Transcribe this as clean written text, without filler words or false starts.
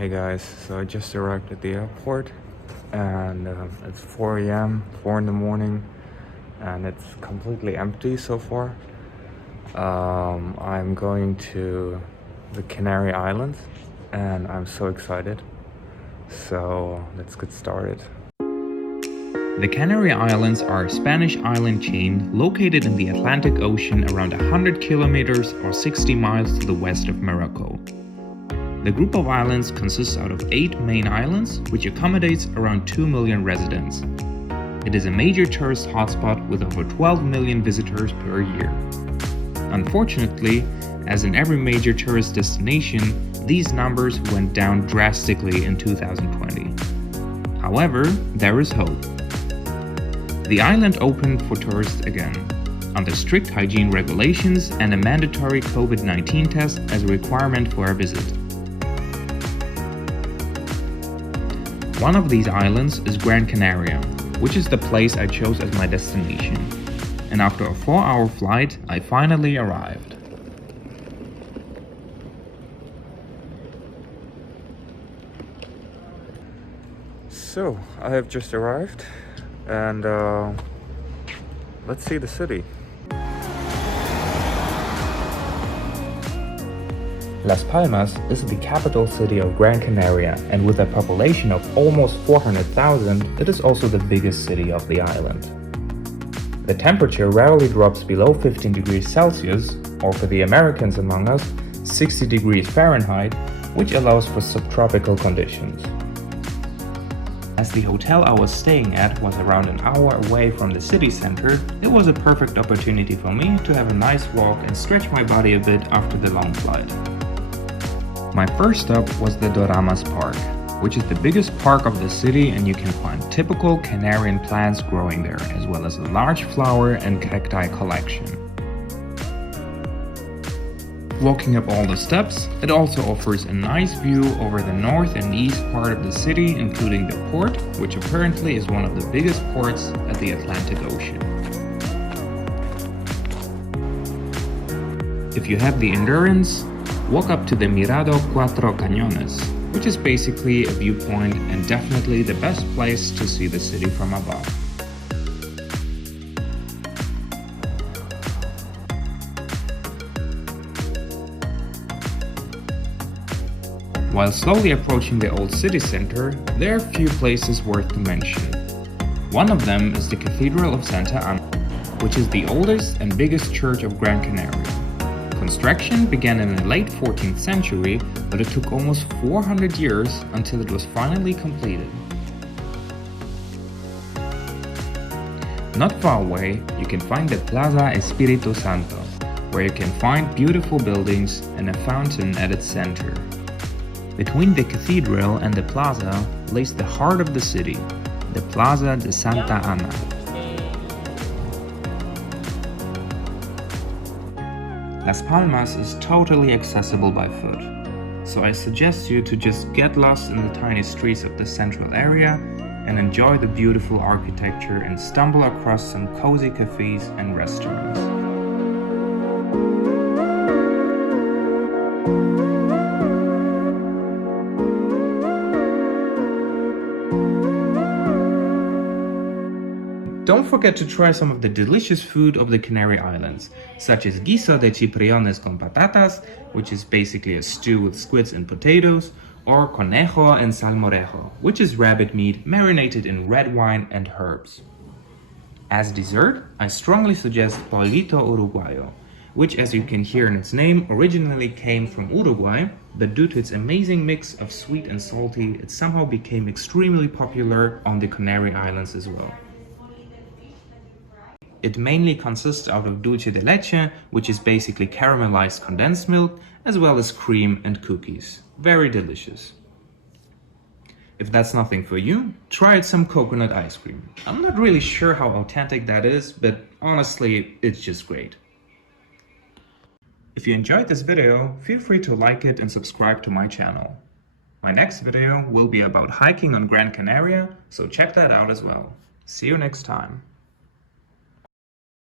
Hey guys, so I just arrived at the airport and it's 4 a.m., 4 in the morning, and it's completely empty so far. I'm going to the Canary Islands and I'm so excited. So let's get started. The Canary Islands are a Spanish island chain located in the Atlantic Ocean around 100 kilometers or 60 miles to the west of Morocco. The group of islands consists out of 8 main islands, which accommodates around 2 million residents. It is a major tourist hotspot with over 12 million visitors per year. Unfortunately, as in every major tourist destination, these numbers went down drastically in 2020. However, there is hope. The island opened for tourists again, under strict hygiene regulations and a mandatory COVID-19 test as a requirement for a visit. One of these islands is Gran Canaria, which is the place I chose as my destination. And after a 4-hour flight, I finally arrived. So I have just arrived and let's see the city. Las Palmas is the capital city of Gran Canaria, and with a population of almost 400,000, it is also the biggest city of the island. The temperature rarely drops below 15 degrees Celsius, or for the Americans among us, 60 degrees Fahrenheit, which allows for subtropical conditions. As the hotel I was staying at was around an hour away from the city center, it was a perfect opportunity for me to have a nice walk and stretch my body a bit after the long flight. My first stop was the Doramas Park, which is the biggest park of the city, and you can find typical Canarian plants growing there, as well as a large flower and cacti collection. Walking up all the steps, it also offers a nice view over the north and east part of the city, including the port, which apparently is one of the biggest ports at the Atlantic Ocean. If you have the endurance, walk up to the Mirado Cuatro cañones, which is basically a viewpoint and definitely the best place to see the city from above. While slowly approaching the old city center, there are a few places worth to mention. One of them is the Cathedral of Santa Ana, which is the oldest and biggest church of Gran Canaria. Construction began in the late 14th century, but it took almost 400 years until it was finally completed. Not far away, you can find the Plaza Espirito Santo, where you can find beautiful buildings and a fountain at its center. Between the cathedral and the plaza lays the heart of the city, the Plaza de Santa Ana. Las Palmas is totally accessible by foot, so I suggest you to just get lost in the tiny streets of the central area and enjoy the beautiful architecture and stumble across some cozy cafes and restaurants. Don't forget to try some of the delicious food of the Canary Islands, such as guiso de chipriones con patatas, which is basically a stew with squids and potatoes, or conejo en salmorejo, which is rabbit meat marinated in red wine and herbs. As dessert, I strongly suggest polvito uruguayo, which, as you can hear in its name, originally came from Uruguay, but due to its amazing mix of sweet and salty, it somehow became extremely popular on the Canary Islands as well. It mainly consists out of dulce de leche, which is basically caramelized condensed milk, as well as cream and cookies. Very delicious. If that's nothing for you, try some coconut ice cream. I'm not really sure how authentic that is, but honestly, it's just great. If you enjoyed this video, feel free to like it and subscribe to my channel. My next video will be about hiking on Gran Canaria, so check that out as well. See you next time.